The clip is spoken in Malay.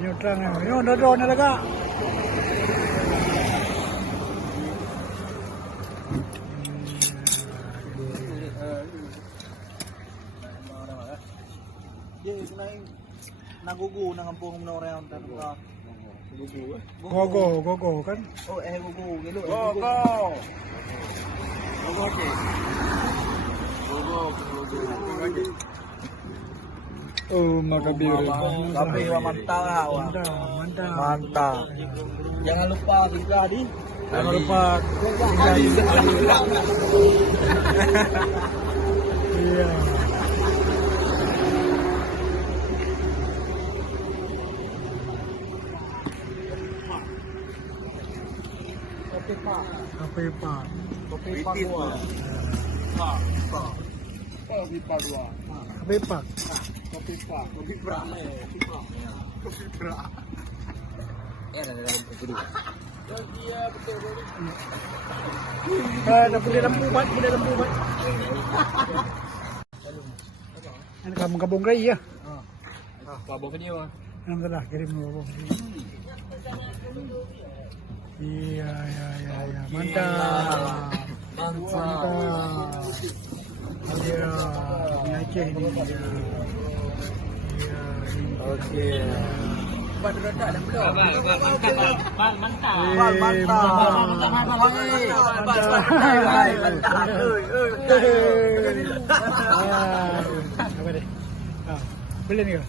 Nyo terang nyo drone talaga. Dia sebenarnya nagugu nang kampung menorang tanpa Gogo kan? Oh gugu gitu. Gogo. Gogo ke. Gogo. Oh, makabir. Tapi mantap. Mantap. Jangan lupa juga di. Jangan lupa. Iya. Kopi pak. Kopi pak dua. Kopi pak dua. Kopi pak. Kopi pak. Kopi pak. Kopi pak. Ya ada dalam kopi dua. Dia betul. Boleh lembu bat. Ini kamu gabung rai ya? Babong dia bang. Yang telah kirim gabung. Iya. Mantap. Iya, ini Aceh ini. Iya. Oke. Mantap. Apa deh? Boleh nih.